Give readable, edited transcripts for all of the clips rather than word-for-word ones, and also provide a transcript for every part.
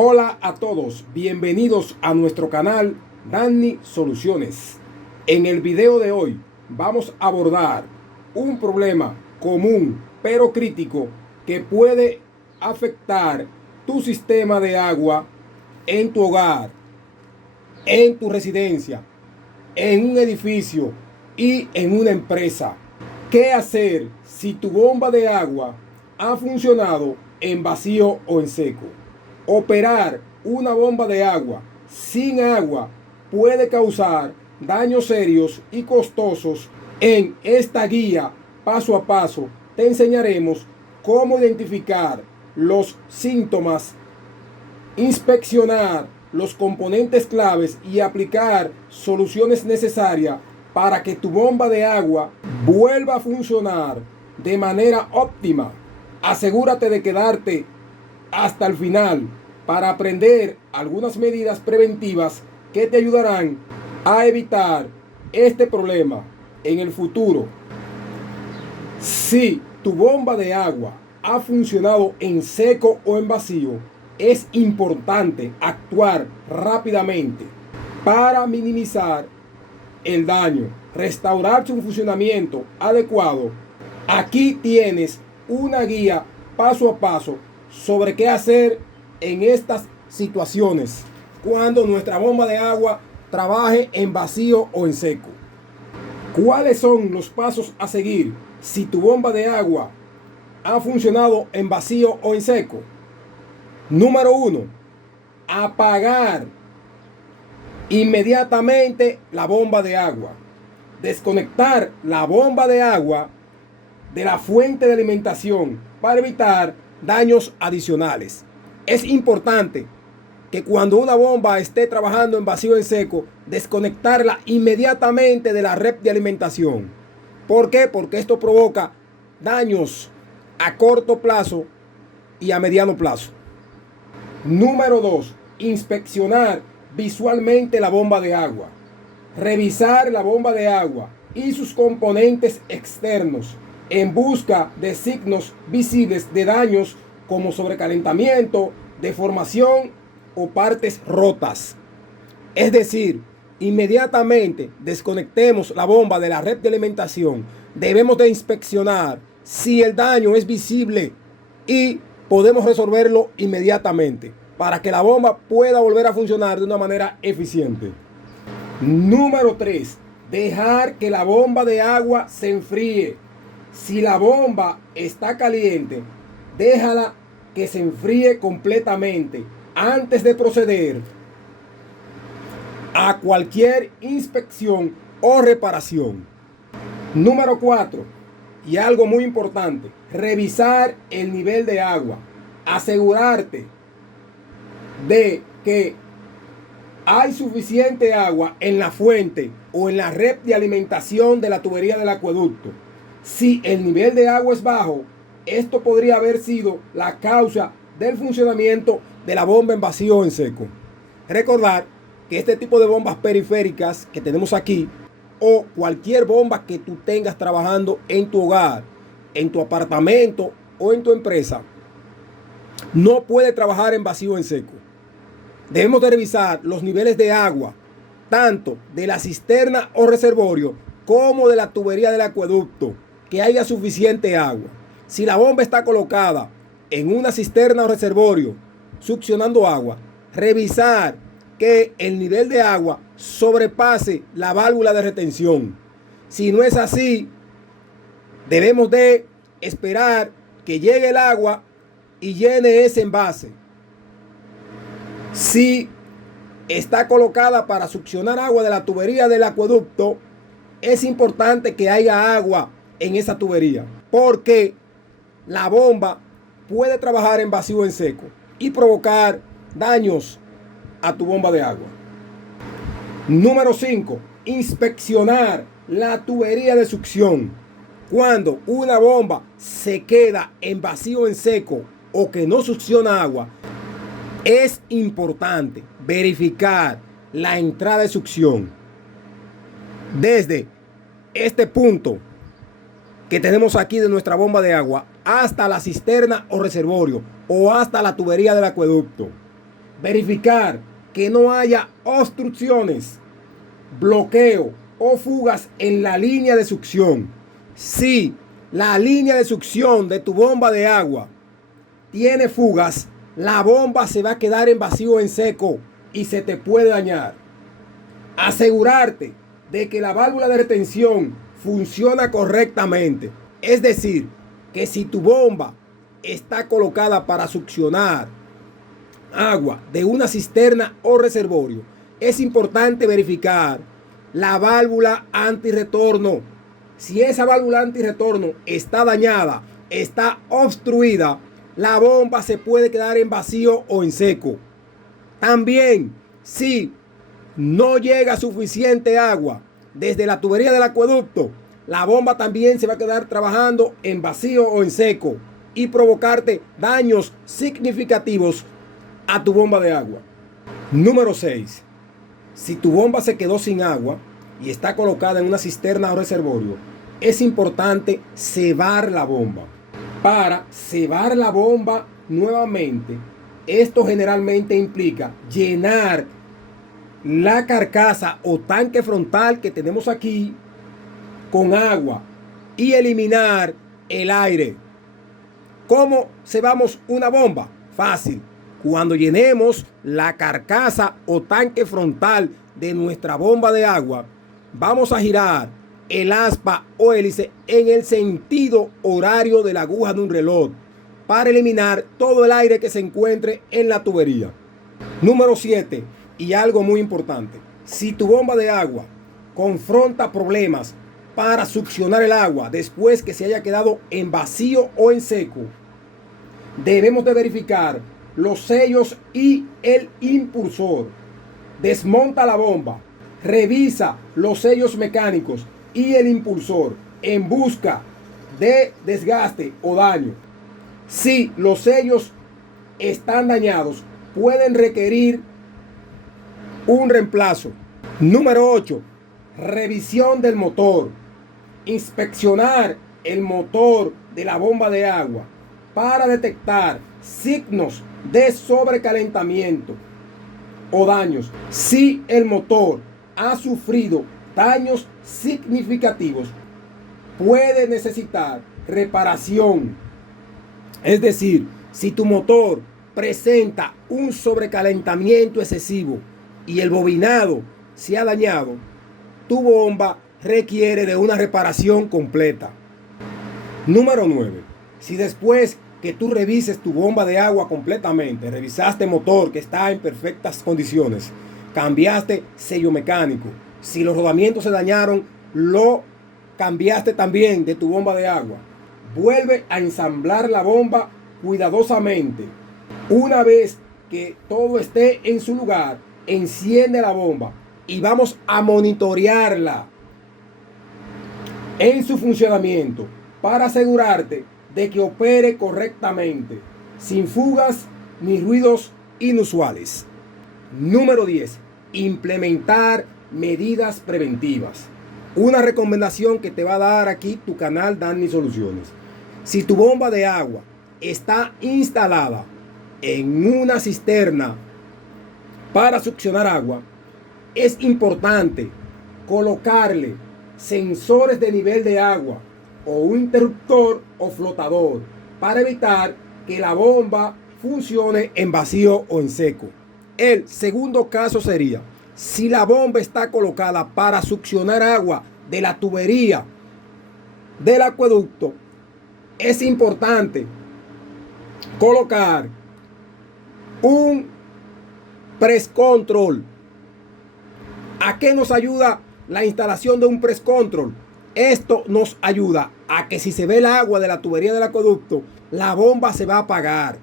Hola a todos, bienvenidos a nuestro canal Danny Soluciones. En el video de hoy vamos a abordar un problema común pero crítico que puede afectar tu sistema de agua en tu hogar, en tu residencia, en un edificio y en una empresa. ¿Qué hacer si tu bomba de agua ha funcionado en vacío o en seco? Operar una bomba de agua sin agua puede causar daños serios y costosos. En esta guía paso a paso te enseñaremos cómo identificar los síntomas, inspeccionar los componentes claves y aplicar soluciones necesarias para que tu bomba de agua vuelva a funcionar de manera óptima. Asegúrate de quedarte hasta el final para aprender algunas medidas preventivas que te ayudarán a evitar este problema en el futuro. Si tu bomba de agua ha funcionado en seco o en vacío, es importante actuar rápidamente para minimizar el daño, restaurar su funcionamiento adecuado. Aquí tienes una guía paso a paso sobre qué hacer en estas situaciones cuando nuestra bomba de agua trabaje en vacío o en seco. ¿Cuáles son los pasos a seguir si tu bomba de agua ha funcionado en vacío o en seco? Número 1. Apagar inmediatamente la bomba de agua. Desconectar la bomba de agua de la fuente de alimentación para evitar daños adicionales. Es importante que cuando una bomba esté trabajando en vacío o en seco, desconectarla inmediatamente de la red de alimentación. ¿Por qué? Porque esto provoca daños a corto plazo y a mediano plazo. Número 2. Inspeccionar visualmente la bomba de agua. Revisar la bomba de agua y sus componentes externos en busca de signos visibles de daños como sobrecalentamiento, deformación o partes rotas. Es decir, inmediatamente desconectemos la bomba de la red de alimentación. Debemos de inspeccionar si el daño es visible y podemos resolverlo inmediatamente para que la bomba pueda volver a funcionar de una manera eficiente. Número 3. Dejar que la bomba de agua se enfríe. Si la bomba está caliente, déjala que se enfríe completamente antes de proceder a cualquier inspección o reparación. Número 4. Y algo muy importante, revisar el nivel de agua. Asegurarte de que hay suficiente agua en la fuente o en la red de alimentación de la tubería del acueducto. Si el nivel de agua es bajo, esto podría haber sido la causa del funcionamiento de la bomba en vacío o en seco. Recordar que este tipo de bombas periféricas que tenemos aquí, o cualquier bomba que tú tengas trabajando en tu hogar, en tu apartamento o en tu empresa, no puede trabajar en vacío o en seco. Debemos de revisar los niveles de agua, tanto de la cisterna o reservorio como de la tubería del acueducto, que haya suficiente agua. Si la bomba está colocada en una cisterna o reservorio succionando agua, revisar que el nivel de agua sobrepase la válvula de retención. Si no es así, debemos de esperar que llegue el agua y llene ese envase. Si está colocada para succionar agua de la tubería del acueducto, es importante que haya agua en esa tubería, porque la bomba puede trabajar en vacío o en seco y provocar daños a tu bomba de agua. Número 5. Inspeccionar la tubería de succión. Cuando una bomba se queda en vacío o en seco o que no succiona agua, es importante verificar la entrada de succión. Desde este punto que tenemos aquí de nuestra bomba de agua hasta la cisterna o reservorio o hasta la tubería del acueducto. verificar que no haya obstrucciones, bloqueo o fugas en la línea de succión. Si la línea de succión de tu bomba de agua tiene fugas, la bomba se va a quedar en vacío o en seco y se te puede dañar. Asegurarte de que la válvula de retención funciona correctamente. Es decir, que si tu bomba está colocada para succionar agua de una cisterna o reservorio, es importante verificar la válvula antirretorno. Si esa válvula antirretorno está dañada, está obstruida, la bomba se puede quedar en vacío o en seco. También, si no llega suficiente agua desde la tubería del acueducto, la bomba también se va a quedar trabajando en vacío o en seco y provocarte daños significativos a tu bomba de agua. Número 6. Si tu bomba se quedó sin agua y está colocada en una cisterna o reservorio, es importante cebar la bomba. Para cebar la bomba nuevamente, esto generalmente implica llenar la carcasa o tanque frontal que tenemos aquí con agua y eliminar el aire. ¿Cómo cebamos una bomba? Fácil. Cuando llenemos la carcasa o tanque frontal de nuestra bomba de agua, vamos a girar el aspa o hélice en el sentido horario de la aguja de un reloj para eliminar todo el aire que se encuentre en la tubería. Número 7, y algo muy importante: si tu bomba de agua confronta problemas para succionar el agua después que se haya quedado en vacío o en seco, debemos de verificar los sellos y el impulsor. Desmonta la bomba, revisa los sellos mecánicos y el impulsor en busca de desgaste o daño. Si los sellos están dañados, pueden requerir un reemplazo. Número 8. Revisión del motor. Inspeccionar el motor de la bomba de agua para detectar signos de sobrecalentamiento o daños. Si el motor ha sufrido daños significativos, puede necesitar reparación. Es decir, si tu motor presenta un sobrecalentamiento excesivo y el bobinado se ha dañado, tu bomba requiere de una reparación completa. Número 9. Si después que tú revises tu bomba de agua completamente, revisaste motor que está en perfectas condiciones, cambiaste sello mecánico, si los rodamientos se dañaron, lo cambiaste también de tu bomba de agua, vuelve a ensamblar la bomba cuidadosamente. Una vez que todo esté en su lugar, enciende la bomba y vamos a monitorearla en su funcionamiento para asegurarte de que opere correctamente, sin fugas ni ruidos inusuales. Número 10. Implementar medidas preventivas. Una recomendación que te va a dar aquí tu canal Danny Soluciones. Si tu bomba de agua está instalada en una cisterna para succionar agua, es importante colocarle sensores de nivel de agua o un interruptor o flotador para evitar que la bomba funcione en vacío o en seco. El segundo caso sería: si la bomba está colocada para succionar agua de la tubería del acueducto, es importante colocar un press control. ¿A qué nos ayuda la instalación de un press control? Esto nos ayuda a que si se ve el agua de la tubería del acueducto, la bomba se va a apagar.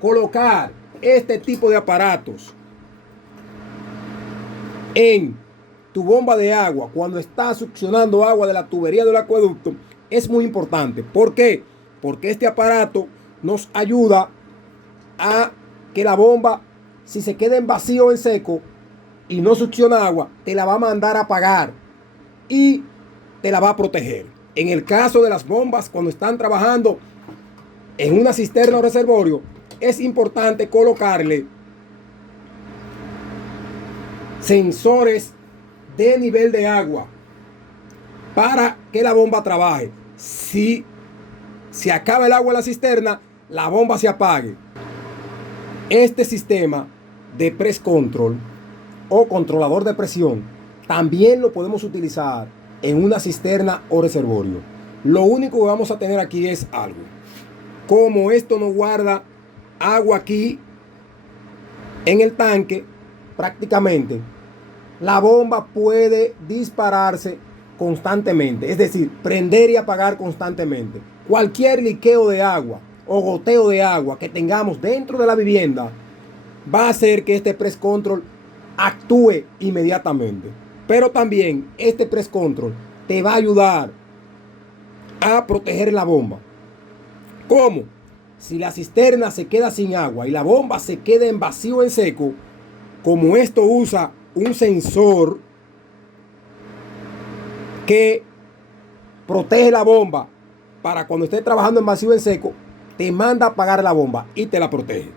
Colocar este tipo de aparatos en tu bomba de agua cuando está succionando agua de la tubería del acueducto es muy importante. ¿Por qué? Porque este aparato nos ayuda a que la bomba, si se queda en vacío o en seco y no succiona agua, te la va a mandar a apagar y te la va a proteger. En el caso de las bombas, cuando están trabajando en una cisterna o reservorio, es importante colocarle sensores de nivel de agua para que la bomba trabaje. Si se acaba el agua en la cisterna, la bomba se apague. Este sistema de press control o controlador de presión también lo podemos utilizar en una cisterna o reservorio. Lo único que vamos a tener aquí es algo. Como esto no guarda agua aquí en el tanque, prácticamente la bomba puede dispararse constantemente, es decir, prender y apagar constantemente. Cualquier liqueo de agua o goteo de agua que tengamos dentro de la vivienda va a hacer que este press control actúe inmediatamente. Pero también este press control te va a ayudar a proteger la bomba. ¿Cómo? Si la cisterna se queda sin agua y la bomba se queda en vacío en seco, como esto usa un sensor que protege la bomba para cuando esté trabajando en vacío en seco, te manda a apagar la bomba y te la protege.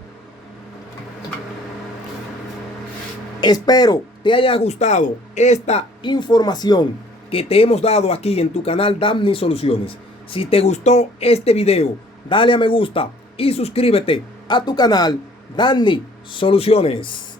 Espero te haya gustado esta información que te hemos dado aquí en tu canal Damni Soluciones. Si te gustó este video, dale a me gusta y suscríbete a tu canal Damni Soluciones.